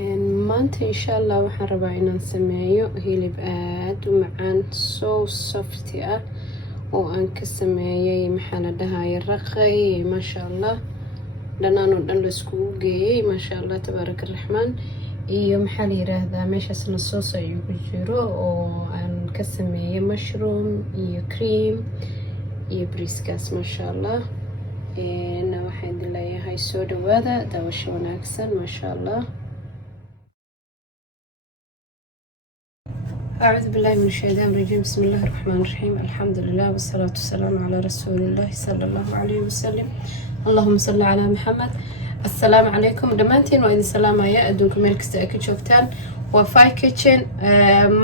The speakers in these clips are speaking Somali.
maanta insha allah waxaan rabaa inaan sameeyo hilib aad u macaan so softy ah oo aan ka sameeyay maxaa la dhahaye raqay maasha allah dhanaan oo dhan la iskugu geeyay maasha allah tabaaraka raxmaan iyo maxaa la yiraahdaa meeshaasna soos ayuu ku jiro oo aan ka sameeyay mushroom iyo cream iyo briskaas maasha allah waxaan leeyahay soo dhawaada daawasho wanaagsan maasha allah. أعوذ بالله من الشيطان الرجيم بسم الله الرحمن الرحيم الحمد لله والصلاة والسلام على رسول الله صلى الله عليه وسلم اللهم صل على محمد. السلام عليكم دمانتين وإذن سلام يا أدونكم ملك استأكد شوفتان وفاي كيتشن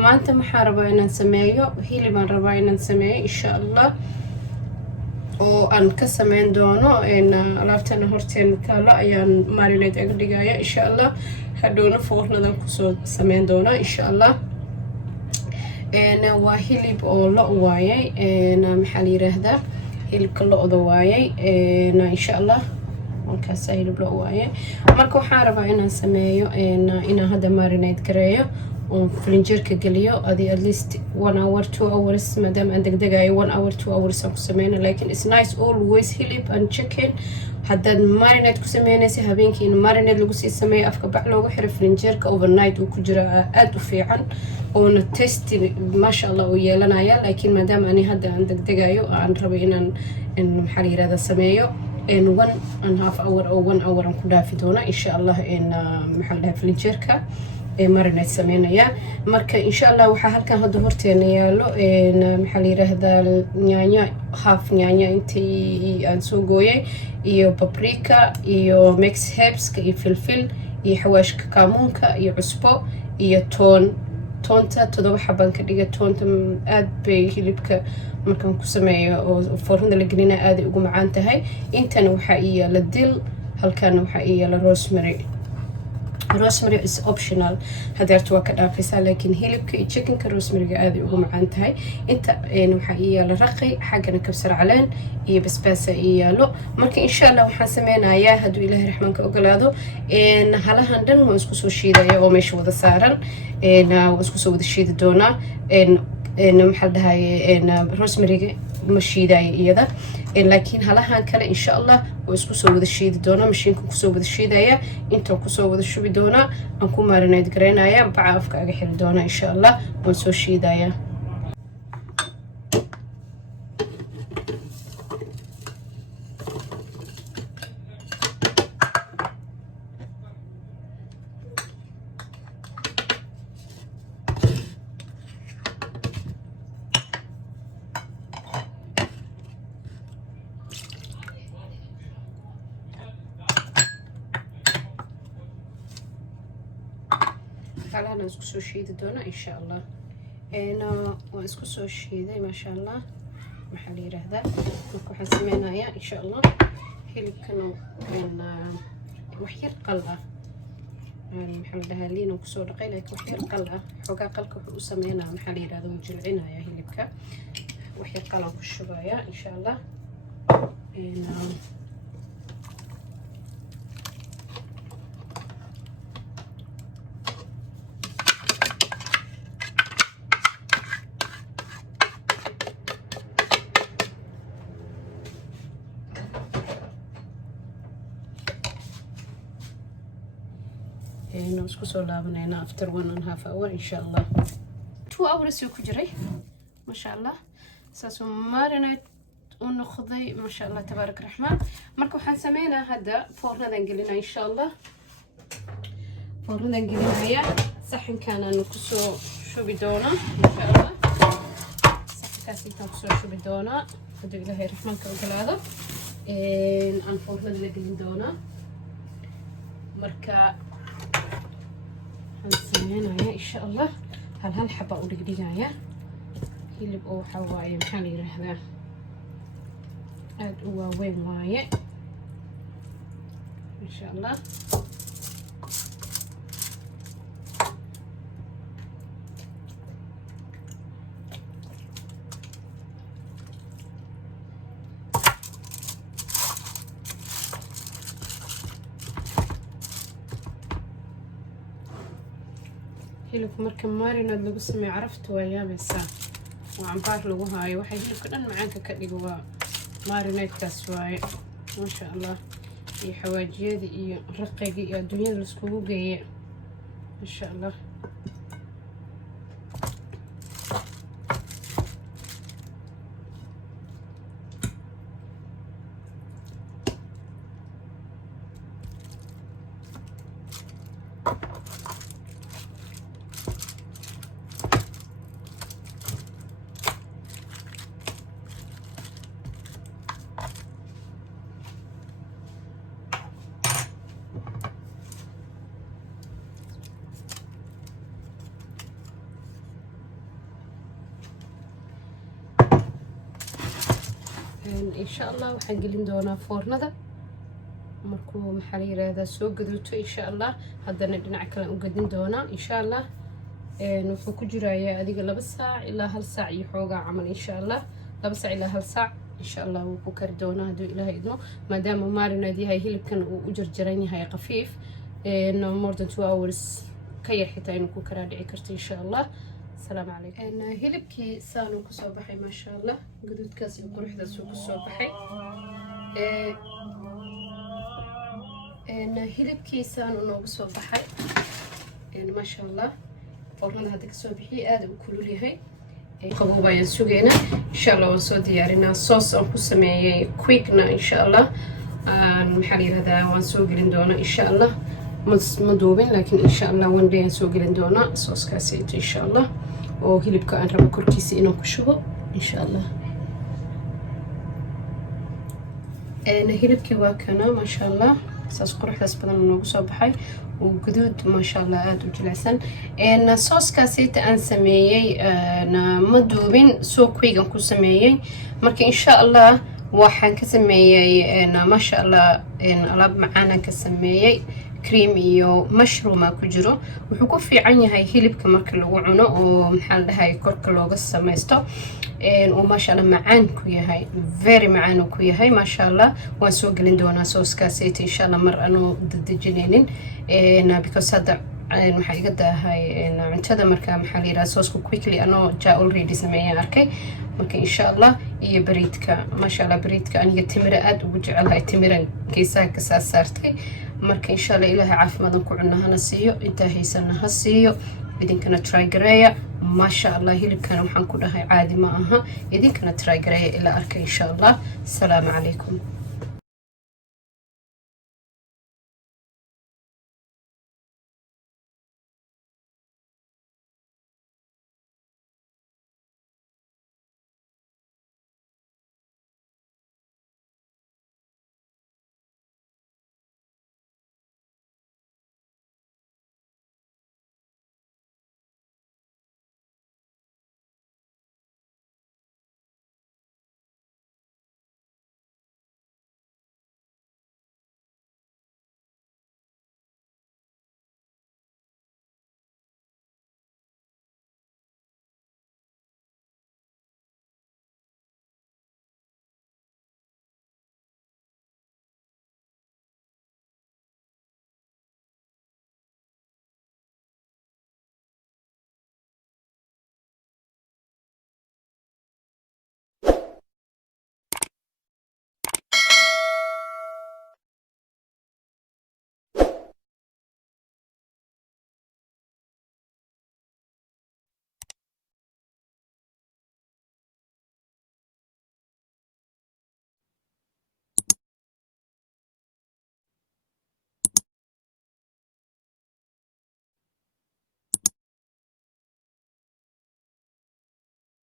ما أنت محاربة إن نسميه هي اللي ما ربا إن نسميه إن شاء الله وأن كسمين دونو إن ألافتنا هورتين تالا أيان مارينيت أقدقايا إن شاء الله هدونا فوقنا دان كسو سمين دونا إن شاء الله. waa hilib oo lo waayay maxaa la yiraahdaa hilibka lo-da waayay insha allah markaas hilib lo waayay marka waxaan rabaa inaan sameeyo inaan hadda marinate gareeyo oo flinjerka geliyo at least 1 hour 2 hours maadaama aan degdegayo 1 hour 2 hours aan ku sameyno laakiin it's nice always hilib and chicken haddaad marinate ku sameynaysa habeenkii in marinate lagu sii sameeyo afka bac loogu xiro flinjerka overnight uu ku jiro aad u fiican oona tasty maasha allah uu yeelanaya laakiin maadaama ani hadda aan degdegayo aan rabo inaan maxaa la yirahdaa sameeyo 1.5 hour oo 1 hour aan ku dhaafi doona insha allah maxaa la dhahaa flinjerka marinate sameynaya marka insha allah waxaa halkan hadda horteena yaalo maxaa la yiraahdaa nyaanya half nyaanya intii aan soo gooyay iyo paprika iyo mix herbs iyo filfil iyo xawaashka kaamuunka iyo cusbo iyo toonta 7 xabaan ka dhiga toonta aad bay hilibka markaan ku sameeyo oo foornada la gelina aad ay ugu macaan tahay intana waxaa ii yaala dil halkaana waxaa ii yaala rosemary is optional hadeerta waa ka dhaafaysaa laakiin hilibka iyo chickenka rosemaryga aad ay ugu macaan tahay inta waxaa ii yaala raqay xaggana kabsar caleen iyo basbaasa ii yaalo marka insha allah waxaan sameynayaa hadduu ilaahay raxmaanka ogolaado halahan dhan waan isku soo shiidaya oo meesha wada saaran waan isku soo wada shiidi doonaa maxaa la dhahaye rosemaryga ma shiidaayo iyada laakiin halahan kale insha allah oo isku soo wada shiidi doonaa mashiinka kusoo wada shiidaya intaan kusoo wada shubi doonaa aan ku marinate garaynaya baca afka aga xiri doonaa insha allah waan soo shiidaya. حالنا اسكو سو شيدي دونا ان شاء الله واسكو سو شيدي ما شاء الله maxaa la yiraahdaa marka waxaan sameynayaa insha allah hilibkana wax yar qal ah maxaa la dhahaa liin ku soo dhaqay laakiin wax yar qal ah xogaa qalka wuxuu u sameynaa maxaa la yiraahdaa uu jilcinaya hilibka wax yar qal aan ku shubaya insha allah isku soo laabanayna after 1.5 hour insha allah 2 hours ku jiray ma sha allah saasoo marinate u noqday ma sha allah tabaarak raxmaan marka waxaan sameynaa hadda foornadan gelinaa insha allah foornadan gelinaya saxankan aan ku soo shubi doonaa insha allah saxankaas intaan ku soo shubi doonaa haddii ilaahay raxmaanka ogolaado aan foornada la gelin doonaa marka سمينايا إن شاء الله هل حبة ودقدقايا hilib oo waxa waaye maxaa la yiraahdaa aad u waaweyn waaye insha allah hilibka marka marinad lagu sameeyo carafta waa yaabaysaa waa cambaar lagu haayo waxay hilibka dhan macaanka ka dhigo waa marinadkaas waaye maasha allah iyo xawaajiyadii iyo raqaygii iyo adduunyada laiskugu geeye maasha allah إن شاء الله وحنقلين دونا فورندا مركو محلي هذا سوق قدرتو إن شاء الله هذا ندنا كلا وقدين دونا إن شاء الله نفو كجرايا هذيك لبس ساعة إلا هالساعة يحوقا عمل إن شاء الله لبس ساعة إلا هالساعة إن شاء الله وبكر دونا هدو إلى إذنه ما دام مارنا دي هاي هي كان وجر جريني هاي خفيف إنه more than 2 hours كي حتى إنه كوكرا دعي كرت إن شاء الله السلام عليكم. أنا هلبكي سانو كسوبحي ما شاء الله قدود كاسي وقروح ذا سوق الصباحي. أنا هلبكي سانو نو كسوبحي ما شاء الله فرنا هذا كسوبحي آدم كله لي هاي قبوبة ينسوقينا إن شاء الله وصود ديارنا صوص أو كسمية كويكنا إن شاء الله المحلي هذا وانسوق لندونا إن شاء الله مدوبين لكن إن شاء الله وان دي نسوق لندونا صوص كاسيت إن شاء الله وهلبك أن ربا كوركيسي إنو كشبو إن شاء الله أنا هلبكي واكنا ما شاء الله ساس قروح داس بدن نوغو سو بحاي وقدود ما شاء الله آد وجلعسن أنا صوص كاسيت أن سميي أنا مدوبين سو كويغن كو سميي مركي إن شاء الله waxaan ka sameeyay maasha allah alaab macaan ka sameeyay cream iyo mushroom ku jiro wuxuu ku fiican yahay hilibka marka lagu cuno oo maxaa la dhahay korka looga sameesto oo maasha allah macaan ku yahay very macaan ku yahay maasha allah waan soo gelin doonaa sooskaas insha allah mar aanu dadajinaynin because hadda waxay iga daahay cuntada marka maxaa la yiraahdaa soosku quickly anoo jaa already sameeyay arkay marka insha allah iyo bariidka maasha allah bariidka aniga timira aad ugu jecelahay timiran geesaha ka saartay marka insha allah ilaahay caafimaad ku cunahana siiyo inta haysana ha siiyo idinkana try gareeya maasha allah hilibkana waxaan ku dhahay caadi ma aha idinkana try gareeya ila arkay insha allah salaamu calaykum